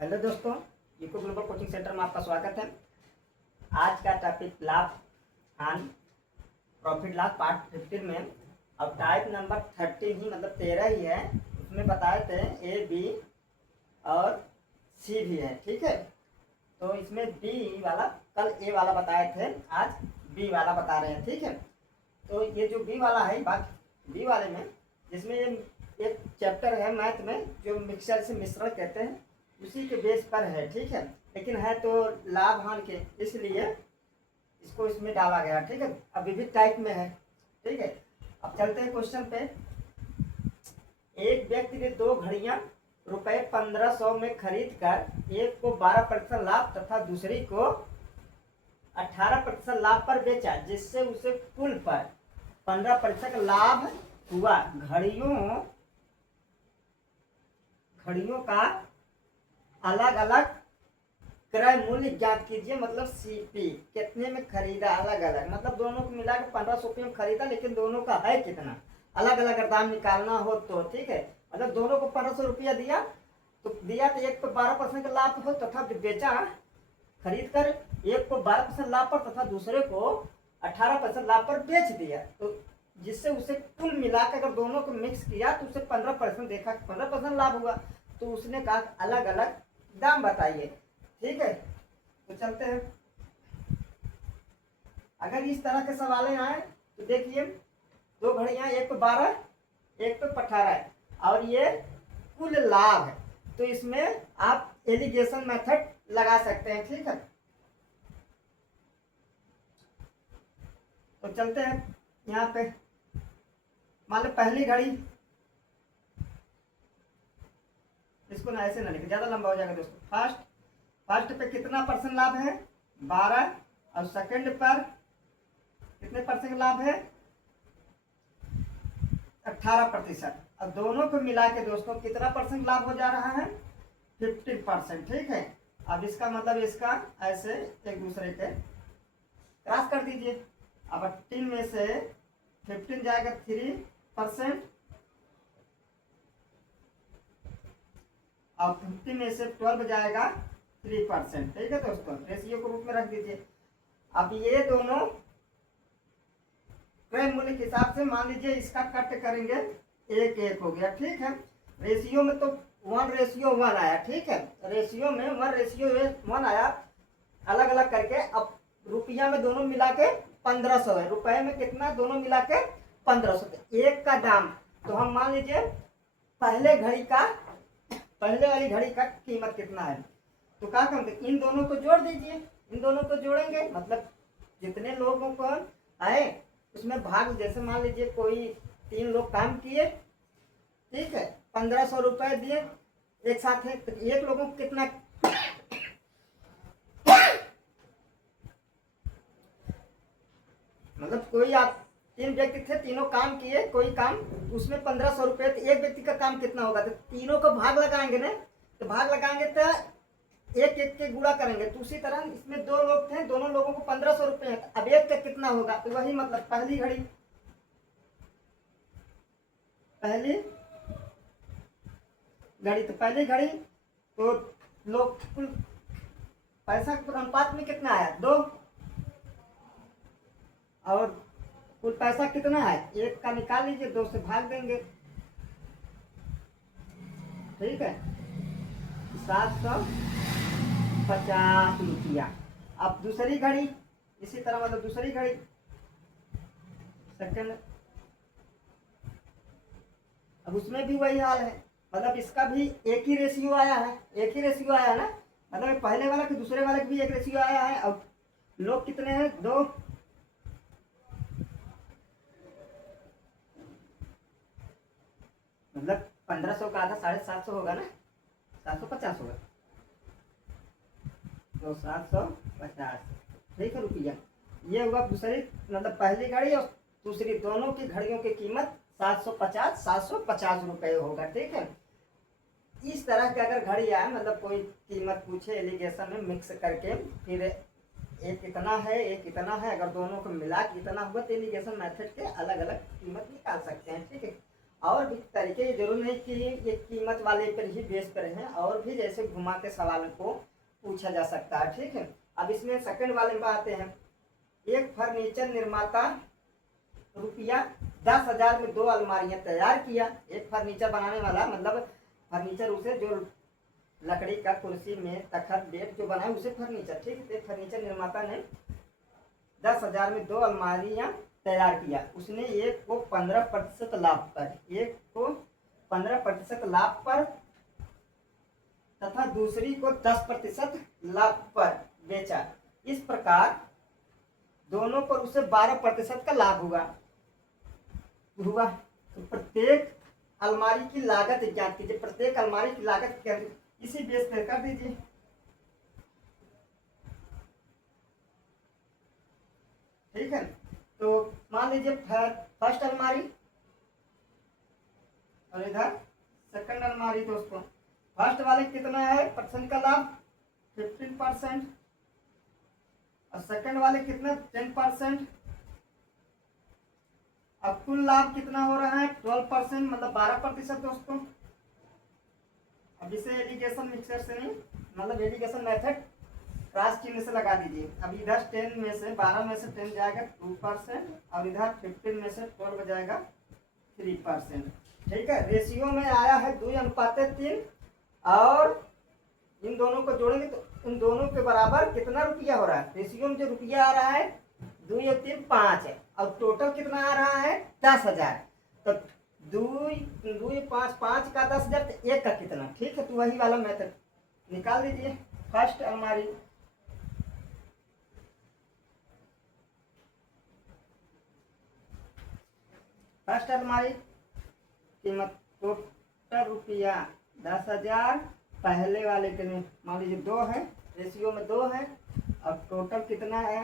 Hello दोस्तों, UCO global coaching centre में आपका स्वागत है। आज का टॉपिक लाभ हानि प्रॉफिट लॉस पार्ट 15 में अब टाइप नंबर 30 ही मतलब 13 ही है। उसमें बताए थे ए बी और सी भी है, ठीक है। तो इसमें बी वाला कल ए वाला बताए थे, आज बी वाला बता रहे हैं, ठीक है। तो ये जो बी वाला है, बात बी वाले में जिसमें ये एक चैप्टर है मैथ में जो मिक्सर से मिश्रण कहते हैं, उसी के बेस पर है, ठीक है। लेकिन है तो लाभ हानि के, इसलिए इसको इसमें डाला गया, ठीक है। अब विविध टाइप में है, ठीक है। अब चलते हैं क्वेश्चन पे। एक व्यक्ति ने दो घड़ियां रुपए 1500 में खरीद कर एक को 12% लाभ तथा दूसरी को 18% लाभ पर बेचा, जिससे उसे कुल पर 15% लाभ हुआ। घड़ियों का अलग अलग क्रय मूल्य ज्ञात कीजिए। मतलब सीपी कितने में खरीदा, अलग अलग मतलब दोनों को मिला के 1500 रुपये में खरीदा, लेकिन दोनों का है कितना, अलग अलग अगर दाम निकालना हो तो, ठीक है। मतलब दोनों को 1500 रुपया दिया तो एक पर 12% का लाभ हो तथा बेचा खरीद कर, एक को 12% लाभ पर तथा दूसरे को 18% लाभ पर बेच दिया, तो जिससे उसे कुल मिलाकर अगर दोनों को मिक्स किया तो उसे 15% देखा, 15% लाभ हुआ। तो उसने कहा अलग अलग दाम बताइए, ठीक है। तो चलते हैं। अगर इस तरह के सवाल आए तो देखिए, दो घड़ियां एक पे 12 एक पे 18 है और ये कुल लाभ है, तो इसमें आप एलिगेशन मेथड लगा सकते हैं, ठीक है। तो चलते हैं यहाँ पे। मान लो पहली घड़ी, इसको ना ऐसे ना लिखे, ज्यादा लंबा हो जाएगा दोस्तों। फर्स्ट पे कितना परसेंट लाभ है, 12, और सेकंड पर कितने परसेंट लाभ है, 18%। अब दोनों को मिला के दोस्तों कितना परसेंट लाभ हो जा रहा है, 15%, ठीक है। अब इसका मतलब इसका ऐसे एक दूसरे के क्रॉस कर दीजिए। अब 18 में से 15 जाएगा 3%, और 50 में से 12 जाएगा 3%, ठीक है दोस्तों। रेशियो को रूप में रख दीजिए। अब ये दोनों क्रय मूल्य के हिसाब से मान लीजिए इसका कट करेंगे, 1-1 हो गया, ठीक है। रेशियो में तो 1:1 आया, ठीक है। रेशियो में 1:1 आया अलग अलग करके। अब रुपया में दोनों मिला के 1500 है, रुपए में कितना, दोनों मिला के 1500। एक का दाम तो हम मान लीजिए पहले वाली घड़ी का कीमत कितना है, तो क्या करेंगे, इन दोनों को जोड़ दीजिए। इन दोनों को जोड़ेंगे मतलब जितने लोगों को आए उसमें भाग, जैसे मान लीजिए कोई 3 लोग काम किए, ठीक है, 1500 रुपए दिए एक साथ है, तो एक लोगों को कितना, मतलब कोई आप 3 व्यक्ति थे, तीनों काम किए कोई काम, उसमें 1500 रुपये, तो एक व्यक्ति का काम कितना होगा, तो तीनों को भाग लगाएंगे ना, तो भाग लगाएंगे तो एक एक के गुणा करेंगे। तो उसी तरह इसमें 2 लोग थे, दोनों लोगों को 1500 रुपये है, अब एक का कितना होगा, तो वही मतलब पहली घड़ी तो पहली घड़ी तो लोग कुल पैसा के अनुपात में कितना आया, 2, और कुल पैसा कितना है, 1 का निकाल लीजिए, 2 से भाग देंगे, ठीक है, 750 रुपया। अब दूसरी घड़ी इसी तरह, मतलब दूसरी घड़ी सेकंड, अब उसमें भी वही हाल है, मतलब इसका भी एक ही रेशियो आया है, ना, मतलब पहले वाला कि दूसरे वाले का भी एक रेशियो आया है। और लोग कितने हैं, 2, मतलब 1500 का आधा 750 होगा ना, 750 होगा, तो 750, ठीक है रुपया। ये हुआ दूसरी, मतलब पहली घड़ी और दूसरी, दोनों की घड़ियों की कीमत 750 रुपये होगा, ठीक है। इस तरह की अगर घड़ी आए, मतलब कोई कीमत पूछे एलिगेशन में मिक्स करके, फिर एक इतना है, अगर दोनों को मिला के इतना हुआ तो एलिगेशन मेथड के अलग अलग कीमत निकाल सकते हैं, ठीक है। और भी तरीके, ये जरूर नहीं कि ये कीमत वाले पर ही बेस पर हैं, और भी जैसे घुमा के सवाल को पूछा जा सकता है। ठीक है, अब इसमें सेकंड वाले में आते हैं। एक फर्नीचर निर्माता ₹10,000 में 2 अलमारियां तैयार किया। एक फर्नीचर बनाने वाला, मतलब फर्नीचर उसे जो लकड़ी का कुर्सी में तखत बेड जो बनाए उसे फर्नीचर। ठीक है, फर्नीचर निर्माता ने 10,000 में 2 अलमारियां तैयार किया। उसने एक को 15% लाभ पर, एक को 15% लाभ पर तथा दूसरी को 10% लाभ पर बेचा। इस प्रकार दोनों पर उसे 12% का लाभ हुआ। तो प्रत्येक अलमारी की लागत ज्ञात कीजिए। प्रत्येक अलमारी की लागत इसी बेस पर कर दीजिए। ठीक है, तो मान लीजिए फर्स्ट अलमारी और इधर सेकंड अलमारी। दोस्तों फर्स्ट वाले कितना है परसेंट का लाभ? 15%। और सेकंड वाले कितना? 10%। अब कुल लाभ कितना हो रहा है? 12%, मतलब 12%। दोस्तों अब इसे एलिगेशन मिक्सर से नहीं, मतलब एलिगेशन मेथड क्रॉस चिन्ह से लगा दीजिए। अब इधर 10 में से 12 में से 10 जाएगा 2%, और इधर 15 में से 12 जाएगा 3%। ठीक है, रेशियो में आया है 2:3, और इन दोनों को जोड़ेंगे तो इन दोनों के बराबर कितना रुपया हो रहा है? रेशियो में जो रुपया आ रहा है 2 5 है, और टोटल कितना आ रहा है? 10,000। तो 2 5 5 का 10,000, तो एक का कितना? ठीक है, तो वही वाला मेथड निकाल दीजिए। फर्स्ट अलमारी कीमत टोटल रुपया 10,000। पहले वाले के मान लीजिए 2 है, रेशियो में 2 है, अब टोटल कितना है?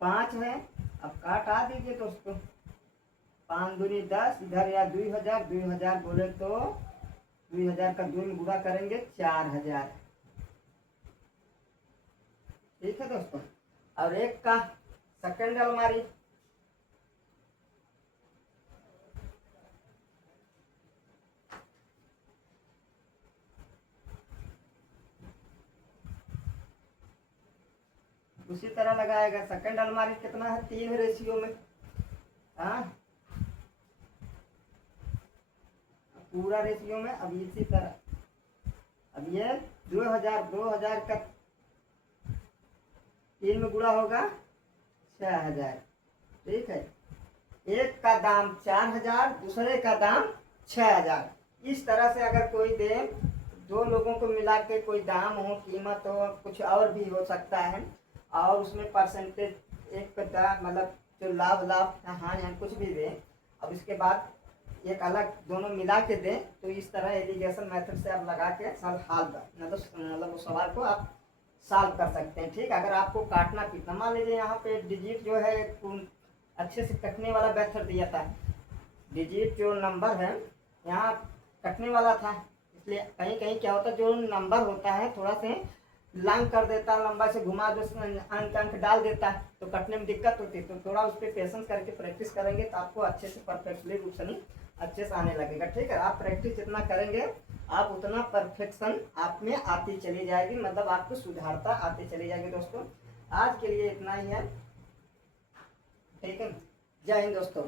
5 है। अब काटा दीजिए दोस्तों, 5 दूनी 10, इधर या 2,000 बोले तो 2,000 का 2 में गुणा करेंगे 4,000। ठीक है दोस्तों, और एक का सेकंड अलमारी उसी तरह लगाएगा। सेकंड अलमारी कितना है? 3 रेशियो में। हाँ, पूरा रेशियो में। अब इसी तरह अब ये 2,000 का 3 में गुणा होगा 6,000। ठीक है, एक का दाम 4,000, दूसरे का दाम 6,000। इस तरह से अगर कोई दे, दो लोगों को मिला के कोई दाम हो, कीमत हो, कुछ और भी हो सकता है, और उसमें परसेंटेज एक का मतलब जो लाभ हानि कुछ भी दे, अब इसके बाद एक अलग दोनों मिला के दें, तो इस तरह एलिगेशन मेथड से आप लगा के मतलब उस सवाल को आप सॉल्व कर सकते हैं। ठीक, अगर आपको काटना पीटना, मान लीजिए यहाँ पे डिजिट जो है अच्छे से कटने वाला मेथड दिया था, डिजिट जो नंबर है यहाँ कटने वाला था, इसलिए कहीं कहीं क्या होता है जो नंबर होता है थोड़ा से लॉन्ग कर देता है, लंबा से घुमा दो, अंक डाल देता है, तो कटने में दिक्कत होती है। तो थोड़ा उस पर पेशेंस करके प्रैक्टिस करेंगे तो आपको अच्छे से परफेक्टली रूप से अच्छे से आने लगेगा। ठीक है, आप प्रैक्टिस जितना करेंगे आप उतना परफेक्शन आप में आती चली जाएगी, मतलब आपको सुधारता आती चली जाएगी। दोस्तों आज के लिए इतना ही है। ठीक है, जय हिंद दोस्तों।